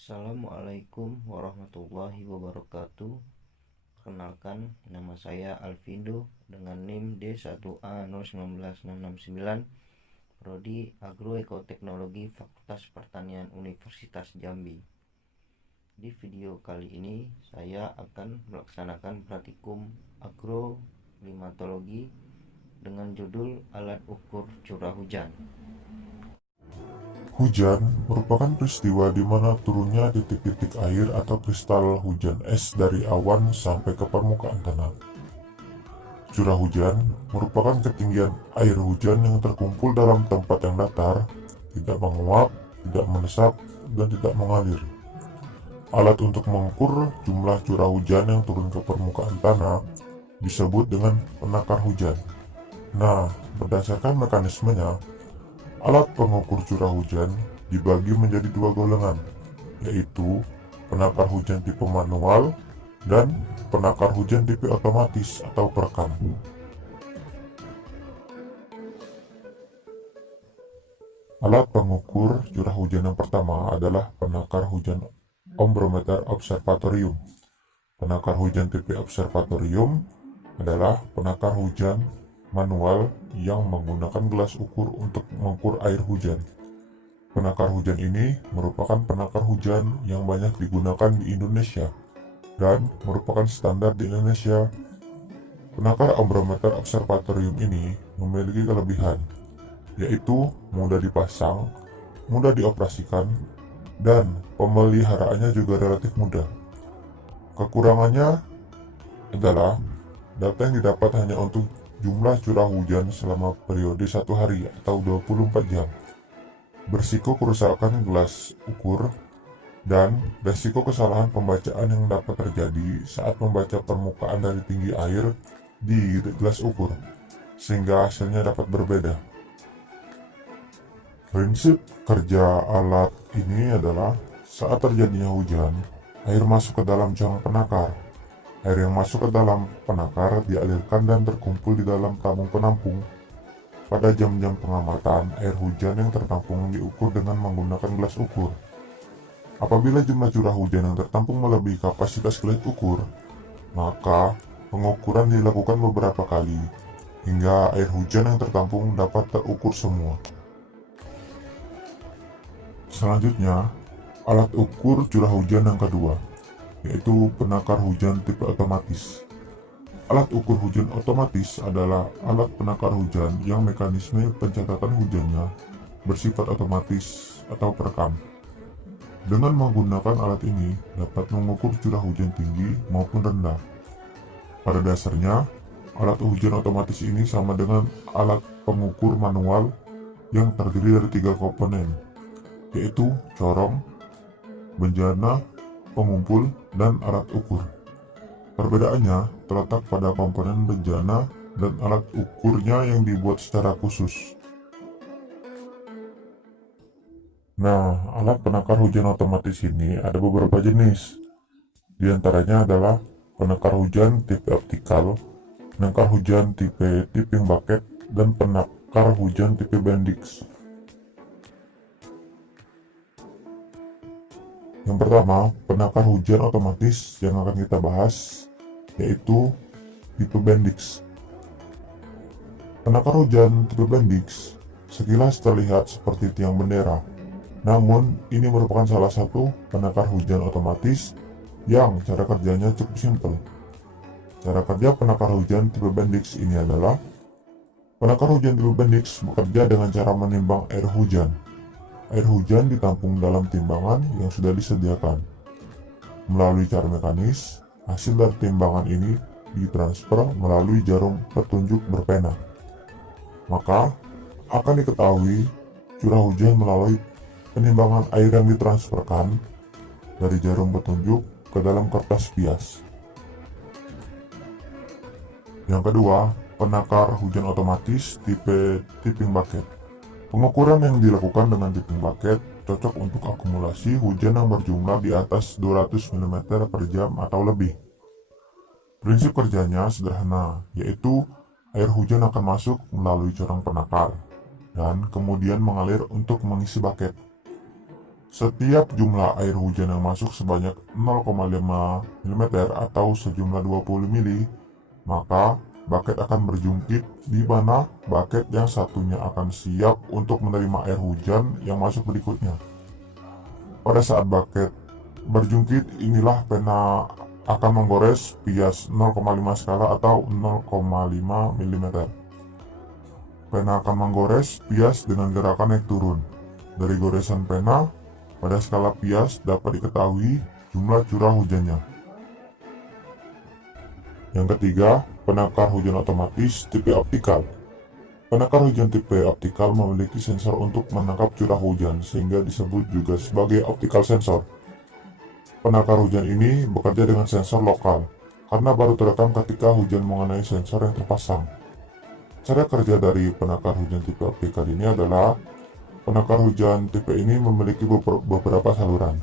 Assalamualaikum warahmatullahi wabarakatuh. Perkenalkan, nama saya Alvindo dengan NIM D1A019669, Prodi Agroekoteknologi Fakultas Pertanian Universitas Jambi. Di video kali ini saya akan melaksanakan praktikum agroklimatologi dengan judul alat ukur curah hujan. Hujan merupakan peristiwa di mana turunnya titik-titik air atau kristal hujan es dari awan sampai ke permukaan tanah. Curah hujan merupakan ketinggian air hujan yang terkumpul dalam tempat yang datar, tidak menguap, tidak mendesak, dan tidak mengalir. Alat untuk mengukur jumlah curah hujan yang turun ke permukaan tanah disebut dengan penakar hujan. Nah, berdasarkan mekanismenya, alat pengukur curah hujan dibagi menjadi dua golongan, yaitu penakar hujan tipe manual dan penakar hujan tipe otomatis atau perekam. Alat pengukur curah hujan yang pertama adalah penakar hujan ombrometer observatorium. Penakar hujan tipe observatorium adalah penakar hujan manual yang menggunakan gelas ukur untuk mengukur air hujan. Penakar hujan ini merupakan penakar hujan yang banyak digunakan di Indonesia dan merupakan standar di Indonesia. Penakar ombrometer observatorium ini memiliki kelebihan, yaitu mudah dipasang, mudah dioperasikan, dan pemeliharaannya juga relatif mudah. Kekurangannya adalah data yang didapat hanya untuk jumlah curah hujan selama periode 1 hari atau 24 jam. Berisiko kerusakan gelas ukur dan resiko kesalahan pembacaan yang dapat terjadi saat membaca permukaan dari tinggi air di gelas ukur, sehingga hasilnya dapat berbeda. Prinsip kerja alat ini adalah saat terjadinya hujan, air masuk ke dalam cang penakar. Air yang masuk ke dalam penakar dialirkan dan terkumpul di dalam tabung penampung. Pada jam-jam pengamatan, air hujan yang tertampung diukur dengan menggunakan gelas ukur. Apabila jumlah curah hujan yang tertampung melebihi kapasitas gelas ukur, maka pengukuran dilakukan beberapa kali, hingga air hujan yang tertampung dapat terukur semua. Selanjutnya, alat ukur curah hujan yang kedua, yaitu penakar hujan tipe otomatis. Alat ukur hujan otomatis adalah alat penakar hujan yang mekanisme pencatatan hujannya bersifat otomatis atau perekam. Dengan menggunakan alat ini dapat mengukur curah hujan tinggi maupun rendah. Pada dasarnya, alat hujan otomatis ini sama dengan alat pengukur manual yang terdiri dari 3 komponen, yaitu corong, bejana, pengumpul, dan alat ukur. Perbedaannya terletak pada komponen bejana dan alat ukurnya yang dibuat secara khusus. Nah, alat penakar hujan otomatis ini ada beberapa jenis. Di antaranya adalah penakar hujan tipe optikal, penakar hujan tipe tipping bucket, dan penakar hujan tipe Bendix. Yang pertama, penakar hujan otomatis yang akan kita bahas yaitu tipe Bendix. Penakar hujan tipe Bendix sekilas terlihat seperti tiang bendera. Namun, ini merupakan salah satu penakar hujan otomatis yang cara kerjanya cukup simpel. Cara kerja penakar hujan tipe Bendix ini adalah penakar hujan tipe Bendix bekerja dengan cara menimbang air hujan. Air hujan ditampung dalam timbangan yang sudah disediakan. Melalui cara mekanis, hasil dari timbangan ini ditransfer melalui jarum petunjuk berpena. Maka, akan diketahui curah hujan melalui penimbangan air yang ditransferkan dari jarum petunjuk ke dalam kertas bias. Yang kedua, penakar hujan otomatis tipe tipping bucket. Pengukuran yang dilakukan dengan tipping bucket cocok untuk akumulasi hujan yang berjumlah di atas 200 mm per jam atau lebih. Prinsip kerjanya sederhana, yaitu air hujan akan masuk melalui corong penakar dan kemudian mengalir untuk mengisi bucket. Setiap jumlah air hujan yang masuk sebanyak 0,5 mm atau sejumlah 20 mili, maka bucket akan berjungkit di mana bucket yang satunya akan siap untuk menerima air hujan yang masuk berikutnya. Pada saat bucket berjungkit, inilah pena akan menggores bias 0,5 skala atau 0,5 mm. Pena akan menggores bias dengan gerakan naik turun. Dari goresan pena, pada skala bias dapat diketahui jumlah curah hujannya. Yang ketiga, penakar hujan otomatis tipe optikal. Penakar hujan tipe optikal memiliki sensor untuk menangkap curah hujan sehingga disebut juga sebagai optical sensor. Penakar hujan ini bekerja dengan sensor lokal karena baru terekam ketika hujan mengenai sensor yang terpasang. Cara kerja dari penakar hujan tipe optikal ini adalah penakar hujan tipe ini memiliki beberapa saluran.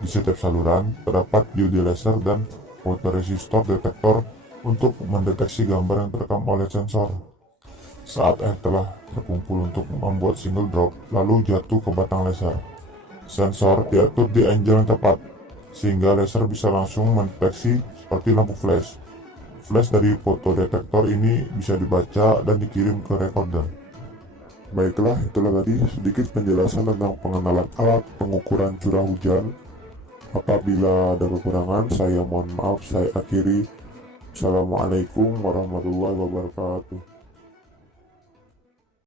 Di setiap saluran terdapat diode laser dan fotoresistor detektor untuk mendeteksi gambar yang terekam oleh sensor. Saat air telah terkumpul untuk membuat single drop, lalu jatuh ke batang laser. Sensor diatur di angle yang tepat, sehingga laser bisa langsung mendeteksi seperti lampu flash. Flash dari fotodetektor ini bisa dibaca dan dikirim ke recorder. Baiklah, itulah tadi sedikit penjelasan tentang pengenalan alat pengukuran curah hujan. Apabila ada kekurangan, saya mohon maaf, saya akhiri. Assalamualaikum warahmatullahi wabarakatuh.